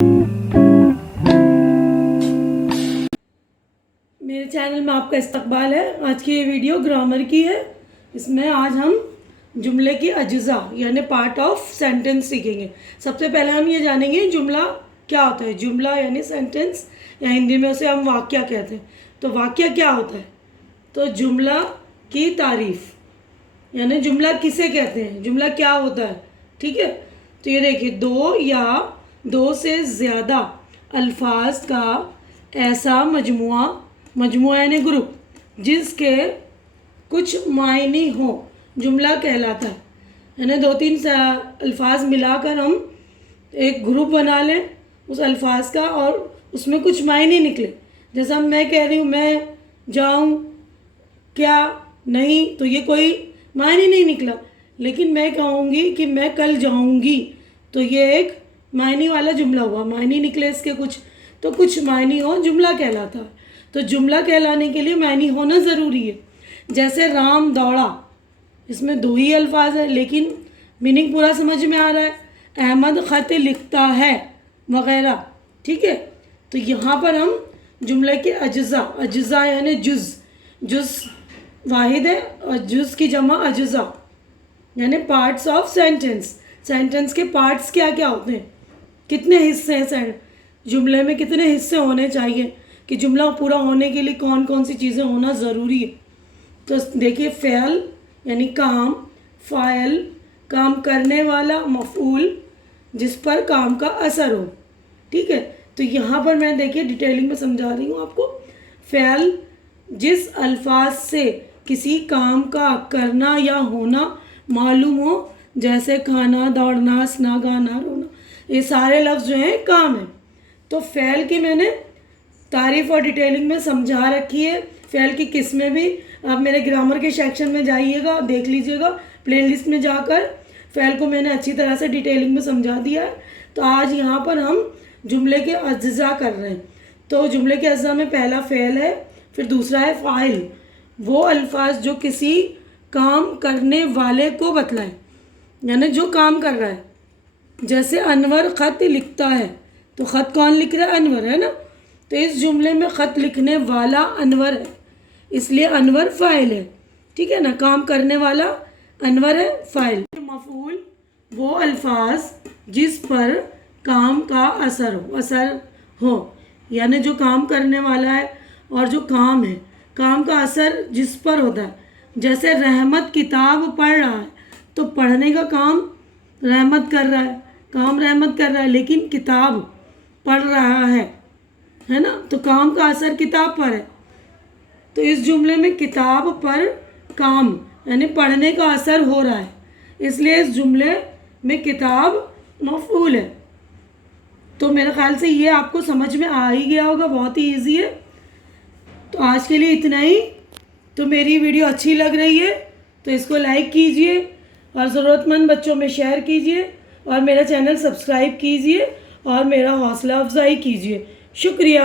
میرے چینل میں آپ کا استقبال ہے۔ آج کی یہ ویڈیو گرامر کی ہے۔ اس میں آج ہم جملے کی اجزاء یعنی پارٹ آف سینٹنس سیکھیں گے۔ سب سے پہلے ہم یہ جانیں گے جملہ کیا ہوتا ہے۔ جملہ یعنی سینٹنس، یا ہندی میں اسے ہم واقعہ کہتے ہیں۔ تو واقعہ کیا ہوتا ہے؟ تو جملہ کی تعریف، یعنی جملہ کسے کہتے ہیں، جملہ کیا ہوتا ہے، ٹھیک ہے۔ تو یہ دیکھیے، دو یا دو سے زیادہ الفاظ کا ایسا مجموعہ یعنی گروپ جس کے کچھ معنی ہوں، جملہ کہلاتا ہے۔ یعنی دو تین الفاظ ملا کر ہم ایک گروپ بنا لیں اس الفاظ کا، اور اس میں کچھ معنی نکلے۔ جیسا میں کہہ رہی ہوں میں جاؤں، کیا، نہیں، تو یہ کوئی معنی نہیں نکلا۔ لیکن میں کہوں گی کہ میں کل جاؤں گی، تو یہ ایک معنی والا جملہ ہوا، معنی نکلے اس کے کچھ، تو کچھ معنی ہو جملہ کہلاتا ہے۔ تو جملہ کہلانے کے لیے معنی ہونا ضروری ہے۔ جیسے رام دوڑا، اس میں دو ہی الفاظ ہیں لیکن میننگ پورا سمجھ میں آ رہا ہے۔ احمد خط لکھتا ہے وغیرہ، ٹھیک ہے۔ تو یہاں پر ہم جملے کے اجزاء یعنی جز واحد ہے، اور جز کی جمع اجزاء یعنی پارٹس آف سینٹنس کے پارٹس کیا کیا ہوتے ہیں، کتنے حصے ہیں جملے میں، کتنے حصے ہونے چاہیے کہ جملہ پورا ہونے کے لیے کون کون سی چیزیں ہونا ضروری ہے۔ تو دیکھیے، فعل یعنی کام، فاعل کام کرنے والا، مفعول جس پر کام کا اثر ہو، ٹھیک ہے۔ تو یہاں پر میں دیکھیے ڈیٹیلنگ میں سمجھا رہی ہوں آپ کو۔ فعل جس الفاظ سے کسی کام کا کرنا یا ہونا معلوم ہو، جیسے کھانا، دوڑنا، ہنسنا، گانا، رونا، یہ سارے لفظ جو ہیں کام ہیں۔ تو فعل کی میں نے تعریف اور ڈیٹیلنگ میں سمجھا رکھی ہے۔ فعل کی قسمیں بھی آپ میرے گرامر کے سیکشن میں جائیے گا، دیکھ لیجئے گا، پلے لسٹ میں جا کر فعل کو میں نے اچھی طرح سے ڈیٹیلنگ میں سمجھا دیا ہے۔ تو آج یہاں پر ہم جملے کے اجزاء کر رہے ہیں۔ تو جملے کے اجزاء میں پہلا فعل ہے، پھر دوسرا ہے فاعل، وہ الفاظ جو کسی کام کرنے والے کو بتلائیں، یعنی جو کام کر رہا ہے۔ جیسے انور خط لکھتا ہے، تو خط کون لکھ رہا ہے؟ انور ہے نا۔ تو اس جملے میں خط لکھنے والا انور ہے، اس لیے انور فاعل ہے، ٹھیک ہے نا۔ کام کرنے والا انور ہے، فاعل۔ مفعول وہ الفاظ جس پر کام کا اثر ہو، یعنی جو کام کرنے والا ہے اور جو کام ہے، کام کا اثر جس پر ہوتا ہے۔ جیسے رحمت کتاب پڑھ رہا ہے، تو پڑھنے کا کام رحمت کر رہا ہے، لیکن کتاب پڑھ رہا ہے نا، تو کام کا اثر کتاب پر ہے۔ تو اس جملے میں کتاب پر کام یعنی پڑھنے کا اثر ہو رہا ہے، اس لیے اس جملے میں کتاب مفعول ہے۔ تو میرے خیال سے یہ آپ کو سمجھ میں آ ہی گیا ہوگا، بہت ہی ایزی ہے۔ تو آج کے لیے اتنا ہی۔ تو میری ویڈیو اچھی لگ رہی ہے تو اس کو لائک کیجئے، اور ضرورت مند بچوں میں شیئر کیجئے، اور میرا چینل سبسکرائب کیجئے، اور میرا حوصلہ افزائی کیجئے۔ شکریہ۔